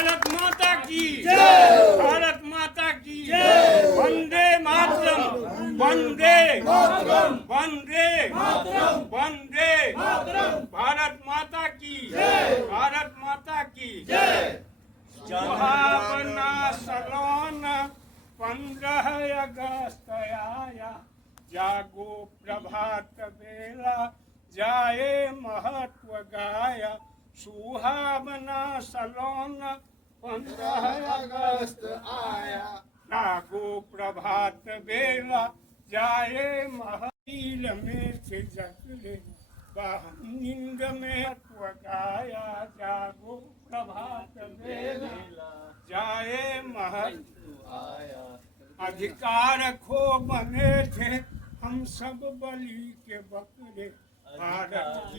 भारत माता की जय। भारत माता की वंदे मातरम वंदे मातरम। वंदे मातरम। वंदे मातरम। भारत माता की भारत माता की जय। सुहावना सलोन 15 अगस्त आया, जागो प्रभात बेला जाए महत्व गाया। सुहावना सलोन 15 अगस्त आया, जागो प्रभात बेला जाए महतील में से जगले नींद में महत्व गाया। जागो प्रभात बेला जाए महत्व आया। अधिकार खो बने थे हम सब बलि के बकरे, भारत